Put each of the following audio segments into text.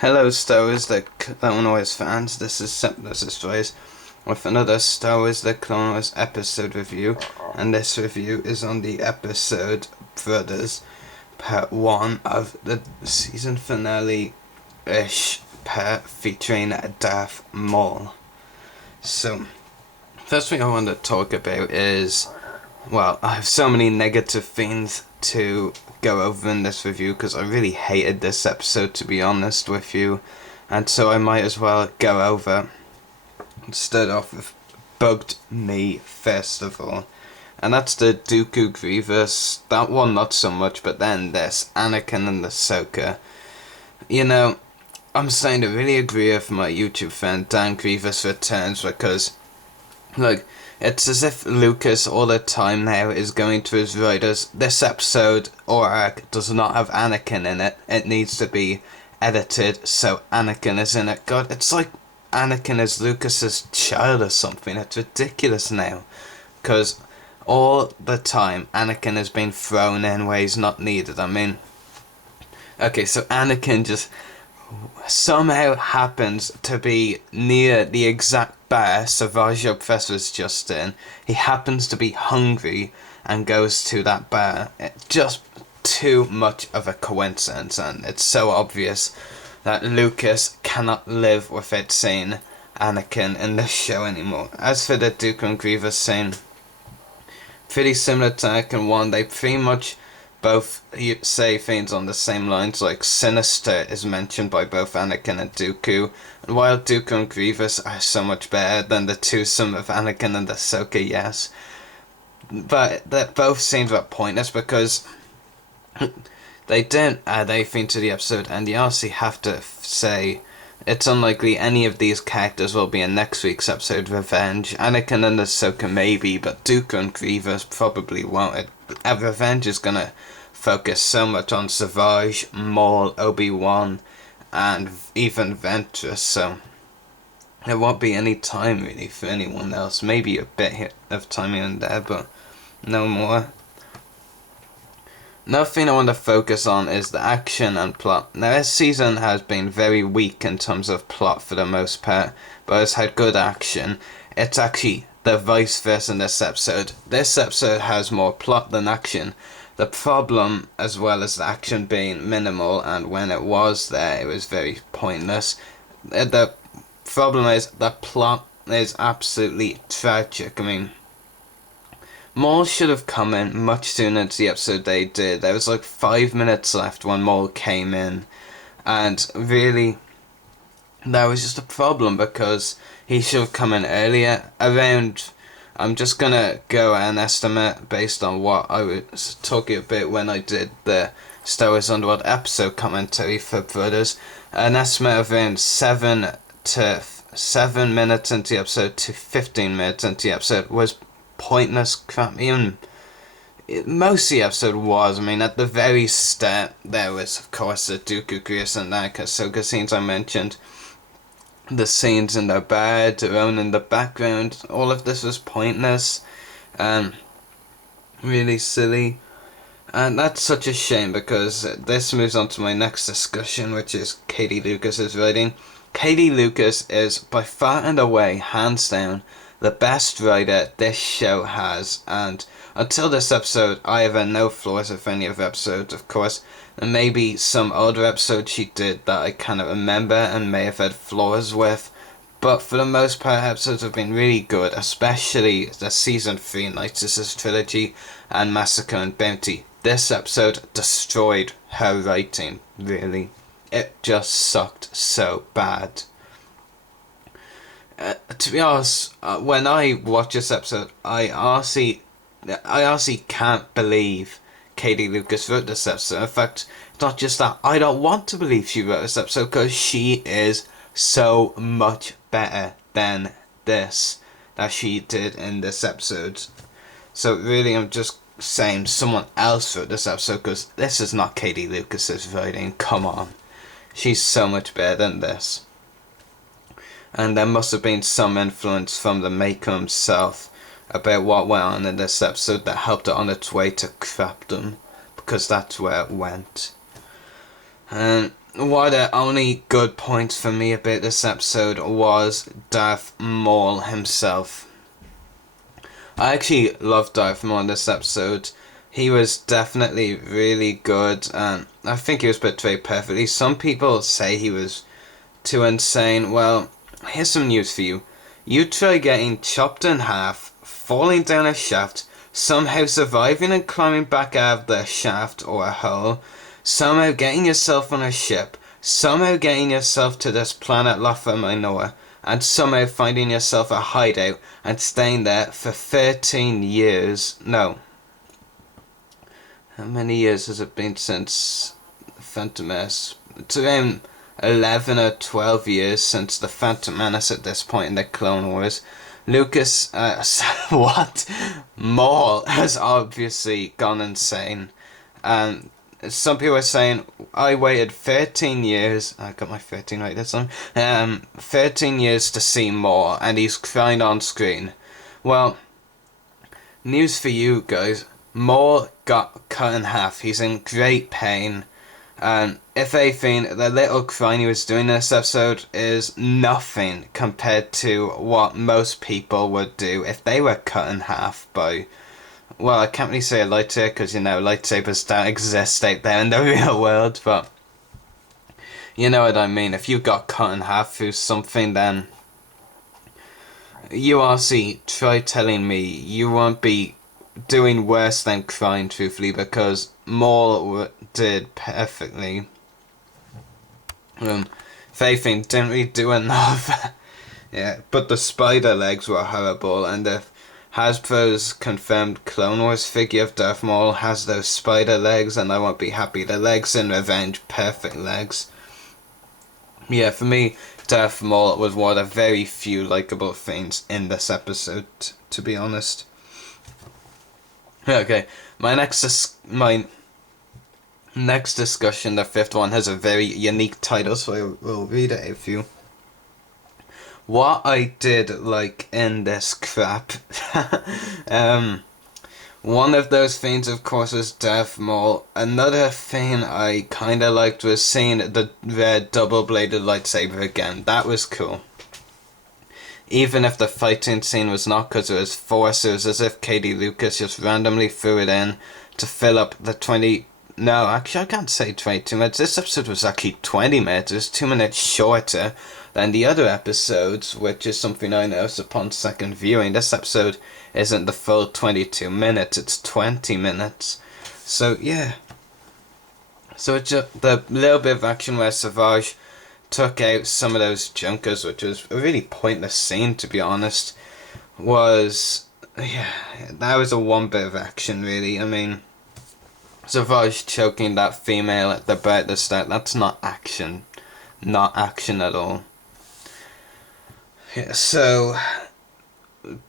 Hello Star Wars The Clone Wars fans, this is Synthesis Toys with another Star Wars The Clone Wars episode review, and this review is on the episode Brothers, part 1 of the season finale-ish part featuring Darth Maul. So, first thing I want to talk about is, well, I have so many negative things to go over in this review because I really hated this episode, to be honest with you, and so I might as well go over and start off with bugged me first of all, and that's the Dooku Grievous. That one not so much, but then this Anakin and Ahsoka. You know, I'm starting to really agree with my YouTube friend Dan Grievous Returns, because like, it's as if Lucas all the time now is going to his writers, this episode or arc does not have Anakin in it. It needs to be edited so Anakin is in it. God, it's like Anakin is Lucas's child or something. It's ridiculous now. Because all the time Anakin has been thrown in where he's not needed. I mean, okay, so Anakin just somehow happens to be near the exact bar Savage Professor is just in. He happens to be hungry and goes to that bar. It's just too much of a coincidence, and it's so obvious that Lucas cannot live without seeing Anakin in the show anymore. As for the Dooku and Grievous scene, pretty similar to Anakin 1, they pretty much both say things on the same lines, like sinister is mentioned by both Anakin and Dooku, and while Dooku and Grievous are so much better than the twosome of Anakin and Ahsoka, yes, but that both seems about pointless because they don't add anything to the episode, and you honestly have to say it's unlikely any of these characters will be in next week's episode, Revenge. Anakin and Ahsoka maybe, but Dooku and Grievous probably won't. Revenge is gonna focus so much on Savage, Maul, Obi-Wan, and even Ventress, so there won't be any time really for anyone else. Maybe a bit of time here and there, but no more. Another thing I want to focus on is the action and plot. Now, this season has been very weak in terms of plot for the most part, but it's had good action. It's actually the vice versa in this episode. This episode has more plot than action. The problem, as well as the action being minimal, and when it was there, it was very pointless. The problem is the plot is absolutely tragic. I mean, Maul should have come in much sooner into the episode they did. There was like 5 minutes left when Maul came in, and really that was just a problem because he should have come in earlier. Around, I'm just gonna go an estimate based on what I was talking about when I did the Star Wars Underworld episode commentary for Brothers. An estimate of around 7 minutes into the episode to 15 minutes into the episode was pointless crap. Even most of the episode was. I mean, at the very start there was of course the Dooku, Grievous and Ahsoka scenes I mentioned. The scenes in the bar, drone in the background, all of this was pointless and really silly, and that's such a shame because this moves on to my next discussion, which is Katie Lucas's writing. Katie Lucas is by far and away, hands down, the best writer this show has, and until this episode I have had no flaws with any of the episodes, of course. And maybe some older episodes she did that I cannot remember and may have had flaws with, but for the most part episodes have been really good, especially the season 3 Nitsis' trilogy and Massacre and Bounty. This episode destroyed her writing, really. It just sucked so bad. To be honest, when I watch this episode, I honestly can't believe Katie Lucas wrote this episode. In fact, it's not just that, I don't want to believe she wrote this episode because she is so much better than this that she did in this episode. So really, I'm just saying someone else wrote this episode because this is not Katie Lucas's writing. Come on, she's so much better than this. And there must have been some influence from the maker himself about what went on in this episode that helped it on its way to crapdom, because that's where it went. And one of the only good points for me about this episode was Darth Maul himself. I actually loved Darth Maul in this episode. He was definitely really good, and I think he was portrayed perfectly. Some people say he was too insane. Well, here's some news for you. You try getting chopped in half, falling down a shaft, somehow surviving and climbing back out of the shaft or a hole, somehow getting yourself on a ship, somehow getting yourself to this planet Lotha Minor, and somehow finding yourself a hideout and staying there for 13 years. No. How many years has it been since Phantom Menace? It's around 11 or 12 years since the Phantom Menace at this point in the Clone Wars. Lucas, what? Maul has obviously gone insane. And some people are saying, I waited 13 years, I got my 13 right this time, 13 years to see Maul, and he's crying on screen. Well, news for you guys, Maul got cut in half. He's in great pain. And if anything, the little crying he was doing in this episode is nothing compared to what most people would do if they were cut in half by, well, I can't really say a lightsaber because, you know, lightsabers don't exist out there in the real world, but you know what I mean. If you got cut in half through something, then you honestly try telling me you won't be doing worse than crying, truthfully, because Maul did perfectly. Faithing didn't really do enough. Yeah, but the spider legs were horrible, and if Hasbro's confirmed Clone Wars figure of Darth Maul has those spider legs, and I won't be happy. The legs in Revenge, perfect legs. Yeah, for me, Darth Maul was one of the very few likable things in this episode, to be honest. Okay, my next discussion, the fifth one, has a very unique title, so I will read it if you. What I did like in this crap. One of those things, of course, was Darth Maul. Another thing I kinda liked was seeing the red double-bladed lightsaber again. That was cool. Even if the fighting scene was not because it was forced, it was as if Katie Lucas just randomly threw it in to fill up the 20... No, actually I can't say 22 minutes. This episode was actually 20 minutes. It was 2 minutes shorter than the other episodes, which is something I noticed upon second viewing. This episode isn't the full 22 minutes, it's 20 minutes. So, yeah. So it's just the little bit of action where Savage took out some of those junkers, which was a really pointless scene, to be honest, was, yeah, that was a one bit of action, really. I mean, Savage choking that female at the bar at the start, that's not action. Not action at all. Yeah, so,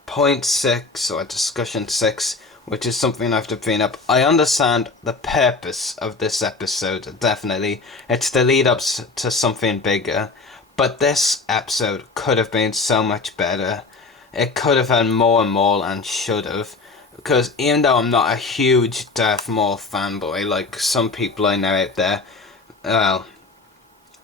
point 6, or discussion 6, which is something I have to bring up. I understand the purpose of this episode, definitely. It's the lead up to something bigger. But this episode could have been so much better. It could have had more Maul and should have. Because even though I'm not a huge Darth Maul fanboy, like some people I know out there, well,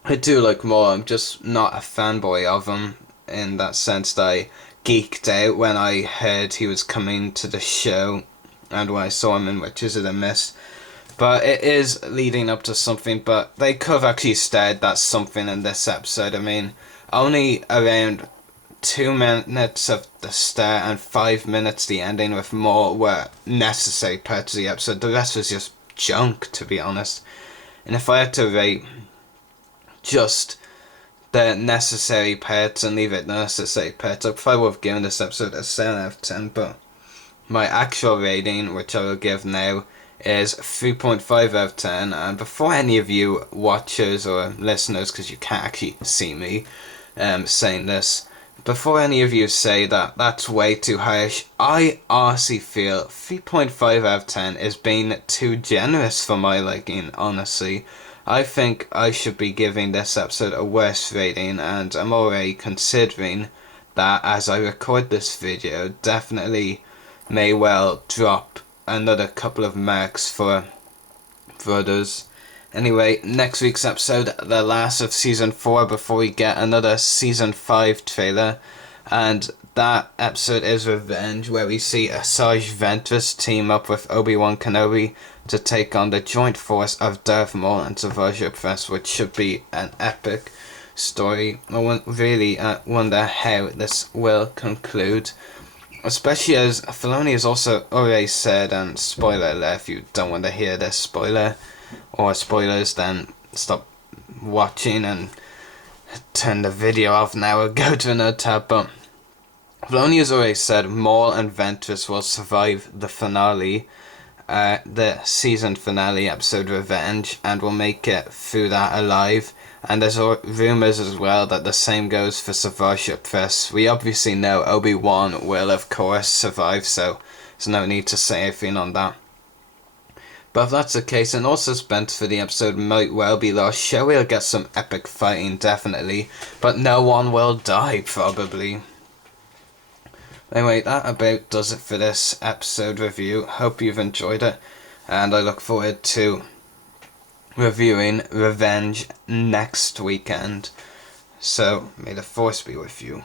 I do like Maul, I'm just not a fanboy of him, in that sense that I geeked out when I heard he was coming to the show and when I saw him in Witches of the Mist. But it is leading up to something, but they could have actually started that something in this episode. I mean, only around 2 minutes of the start and 5 minutes the ending with more were necessary parts of the episode. The rest was just junk, to be honest. And if I had to rate just the necessary parts and leave it necessary parts, I probably would have given this episode a 7 out of 10, but my actual rating, which I will give now, is 3.5 out of 10, and before any of you watchers or listeners, because you can't actually see me saying this, before any of you say that that's way too harsh, I honestly feel 3.5 out of 10 is being too generous for my liking, honestly. I think I should be giving this episode a worse rating, and I'm already considering that as I record this video, definitely may well drop another couple of marks for others. Anyway, next week's episode, the last of season 4 before we get another season 5 trailer. And that episode is Revenge, where we see Asajj Ventress team up with Obi-Wan Kenobi to take on the joint force of Darth Maul and Savage Opress, which should be an epic story. I really wonder how this will conclude. Especially as Filoni has also already said, and spoiler alert, if you don't want to hear this spoiler or spoilers, then stop watching and turn the video off now or go to another tab. But Filoni has already said Maul and Ventress will survive the finale, the season finale episode Revenge, and will make it through that alive. And there's rumours as well that the same goes for Savage Opress. We obviously know Obi-Wan will of course survive, so there's no need to say anything on that. But if that's the case, then all suspense for the episode might well be lost. Sure, we'll get some epic fighting, definitely, but no one will die, probably. Anyway, that about does it for this episode review. Hope you've enjoyed it, and I look forward to reviewing Revenge next weekend. So, may the Force be with you.